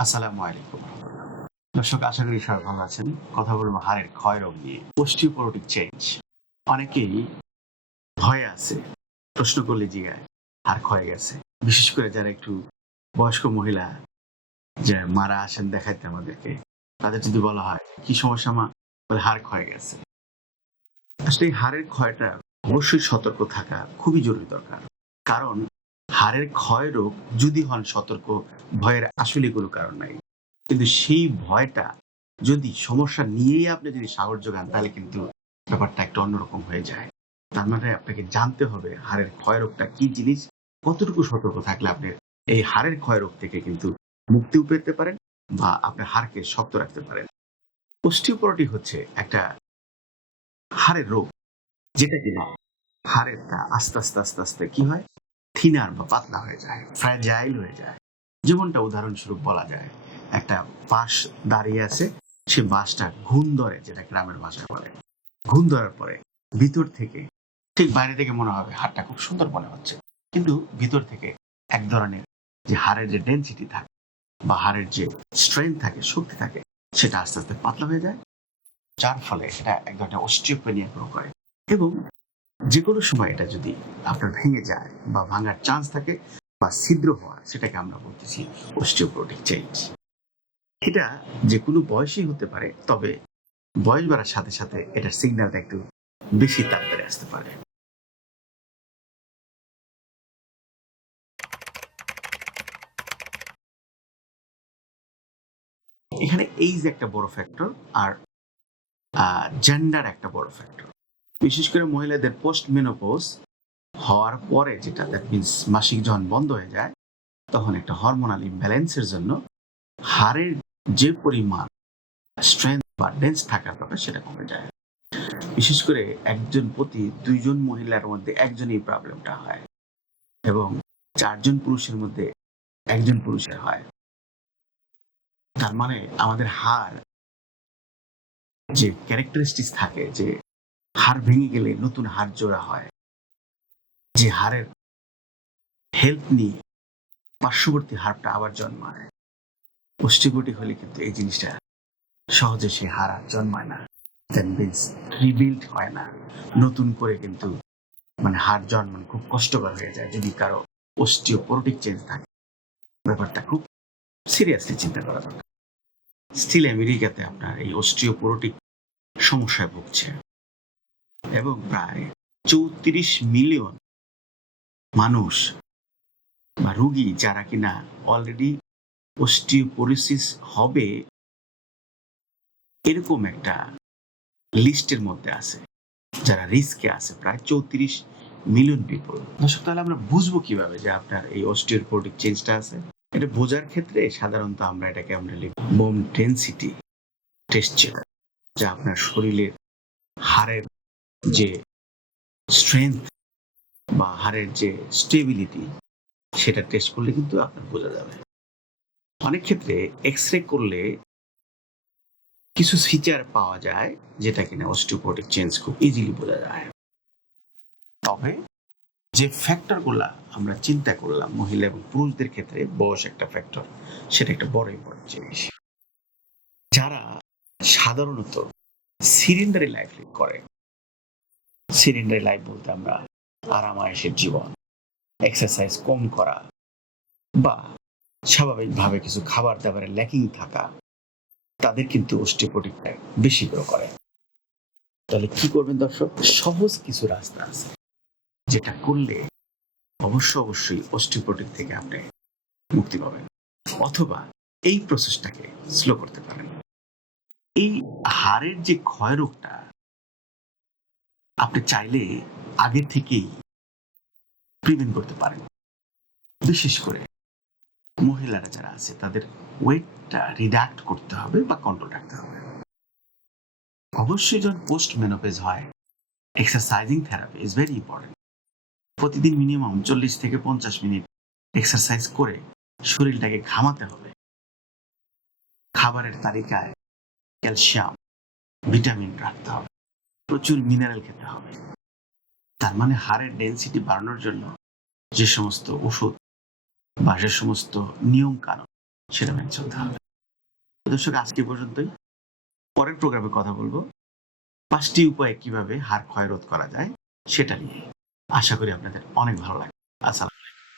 আসসালামু আলাইকুম। দর্শক, আশা করি সবাই ভালো আছেন। কথা বলবো হাড়ের ক্ষয় রোগ নিয়ে। Osteoporotic change. অনেকেই ভয়ে আছে। প্রশ্ন করলে জিগায়, হাড় ক্ষয়ে গেছে। বিশেষ করে যারা একটু বয়স্ক মহিলা, যে মারা আসেন দেখাইতে আমাদেরকে, তাদের যদি বলা হয়, "কি সমস্যা মা?" বলে, "হাড় ক্ষয়ে গেছে।" আসলে এই হাড়ের ক্ষয়টা অবশ্যই সতর্ক থাকা খুবই জরুরি দরকার। কারণ হাড়ের ক্ষয় রোগ যদি হন সতর্ক, ভয়ের আসলে কোনো কারণ নাই। কিন্তু সেই ভয়টা যদি সমস্যা নিয়েই আপনি যদি সাহস যোগান, তাহলে কিন্তু ব্যাপারটা একটু অন্যরকম হয়ে যায়। তার মানে আপনাকে জানতে হবে হাড়ের ক্ষয় রোগটা কি জিনিস, কতটুকু সতর্ক থাকলে আপনি এই হাড়ের ক্ষয় রোগ থেকে কিন্তু মুক্তিও পেতে পারেন বা আপনার হাড়কে শক্ত রাখতে পারেন। অস্টিওপোরোটিস হচ্ছে একটা হাড়ের রোগ, যেটা কিনা হাড়েরটা আস্তে আস্তে কি হয়? থিনার বা পাতলা হয়ে যায়, ফ্র্যাজাইল হয়ে যায়। যেমনটা উদাহরণস্বরূপ বলা যায়, একটা বাঁশ দাঁড়িয়ে আছে, সে বাঁশটা ঘুণ ধরে, যেটা গ্রামের ভাষায় বলে। ঘুণ ধরার পরে ভিতর থেকে, ঠিক বাইরে থেকে মনে হবে হাড়টা খুব সুন্দর মনে হচ্ছে। কিন্তু ভিতর থেকে এক ধরনের যে হাড়ের যে ডেনসিটি থাকে বা হাড়ের যে স্ট্রেংথ থাকে, শক্তি থাকে, সেটা আস্তে পাতলা হয়ে যায়। যার ফলে এটা এক ধরনের অস্টিওপেনিয়া গ্রো করে। এবং যেকোনো সময় এটা যদি আপনার ভেঙে যায় বা ভাঙার চান্স থাকে বা ছিদ্র হওয়া, সেটাকে আমরা বলতেছি অস্টিওপোরোটিক চেঞ্জ। এটা যে কোনো বয়সেই হতে পারে, তবে বয়স বাড়ার সাথে এটার সিগন্যালটা একটু বেশি তাড়াতাড়ি আসতে পারে। এখানে এইজ একটা বড় ফ্যাক্টর, আর জেন্ডার একটা বড় ফ্যাক্টর। বিশেষ করে মহিলাদের পোস্ট মেনোপজ হওয়ার পরে, যেটা দ্যাট মিনস মাসিক যখন বন্ধ হয়ে যায়, তখন একটা হরমোনাল ইমব্যালেন্সের জন্য হাড়ের যে পরিমাণ স্ট্রেংথ বা ডেন্স থাকার কথা, সেটা কমে যায়। বিশেষ করে একজন প্রতি ২ জন মহিলার মধ্যে একজনই এই প্রবলেমটা হয় এবং ৪ জন পুরুষের মধ্যে একজন পুরুষের হয়। তার মানে আমাদের হাড় যে ক্যারেক্টারিস্টিক্স থাকে, যে হাড় ভেঙে গেলে নতুন হাড় জোড়া হয়, যে হাড়ের হেলথ নিয়ে পার্শ্ববর্তী হাড়টা আবার জন্মায়। অস্টিওপোরোটিক হলে কিন্তু এই জিনিসটা সহজে সে হাড় আর জন্মায় না। দ্যাট মিনস রিবিল্ড হয় না। নতুন করে কিন্তু মানে হাড় জন্মানো খুব কষ্টকর হয়ে যায় যদি কারো অস্টিওপোরোটিক চেঞ্জ থাকে। ব্যাপারটা খুব সিরিয়াসলি চিন্তা করা দরকার। স্টিল আমেরিকাতে আপনার এই অস্টিওপোরোটিক সমস্যায় ভুগছে এবং প্রায় ৩৪ মিলিয়ন মানুষ বা রোগী, যারা কিনা অলরেডি অস্টিওপোরোসিস হবে এরকম একটা লিস্টের মধ্যে আছে, যারা রিস্কে আছে, প্রায় ৩৪ মিলিয়ন পিপল। দর্শক, তাহলে আমরা বুঝবো কিভাবে যে আপনার এই অস্টিওপোরোটিক চেঞ্জটা আছে? এটা বোঝার ক্ষেত্রে সাধারণত আমরা এটাকে লিখি বোন ডেনসিটি টেস্ট, যা আপনার শরীরের হাড়ের যে স্ট্রেংথ বা হাড়ের যে স্টেবিলিটি, সেটা টেস্ট করলে কিন্তু আপনার বোঝা যাবে। অনেক ক্ষেত্রে এক্স-রে করলে কিছু ফিচার পাওয়া যায়, যেটা কিনা অস্টিওপোরোটিক চেঞ্জ খুব ইজিলি বোঝা যায়। তবে যে ফ্যাক্টর গুলা আমরা চিন্তা করলাম, মহিলা এবং পুরুষদের ক্ষেত্রে বয়স একটা ফ্যাক্টর, সেটা একটা বড় ইম্পর্টেন্ট জিনিস। যারা সাধারণত সিডেন্টারি লাইফ লিড করে, সিডেন্টারি লাইফ বলতে আমরা আরাম-আয়েশের জীবন, এক্সারসাইজ কম করা বা স্বাভাবিকভাবে কিছু খাবার দাবারে ল্যাকিং থাকা, তাদের কিন্তু অস্টিওপোরোটিকটা বেশি গ্রো করে। তাহলে কি করবেন দর্শক? সহজ কিছু রাস্তা আছে, যেটা করলে অবশ্যই অস্টিওপোরোটিক থেকে আপনি মুক্তি পাবেন, অথবা এই প্রসেসটাকে স্লো করতে পারেন। এই হাড়ের যে ক্ষয় রোগটা, আপনি চাইলে আগে থেকেই প্রিভেন্ট করতে পারেন। বিশেষ করে মহিলারা যারা আছে, তাদের ওয়েটটা রিডাক্ট করতে হবে বা কন্ট্রোল রাখতে হবে। অবশ্যই যখন পোস্ট মেনোপজ হয়, exercising therapy is very important. প্রতিদিন মিনিমাম ৪০ থেকে ৫০ মিনিট এক্সারসাইজ করে শরীরটাকে ঘামাতে হবে। খাবারের তালিকায় ক্যালসিয়াম, ভিটামিন রাখতে হবে, প্রচুর মিনারেল খেতে হবে। তার মানে হাড়ের ডেনসিটি বাড়ানোর জন্য যে সমস্ত ওষুধ বা যে সমস্ত নিয়ম কানুন, সেটা মেনে চলতে হবে। দর্শক, আজকে পর্যন্তই। পরের প্রোগ্রামে কথা বলবো 5টি উপায়ে কিভাবে হাড় ক্ষয় রোধ করা যায় সেটা নিয়ে। আশা করি আপনাদের অনেক ভালো লাগবে। আসসালাম।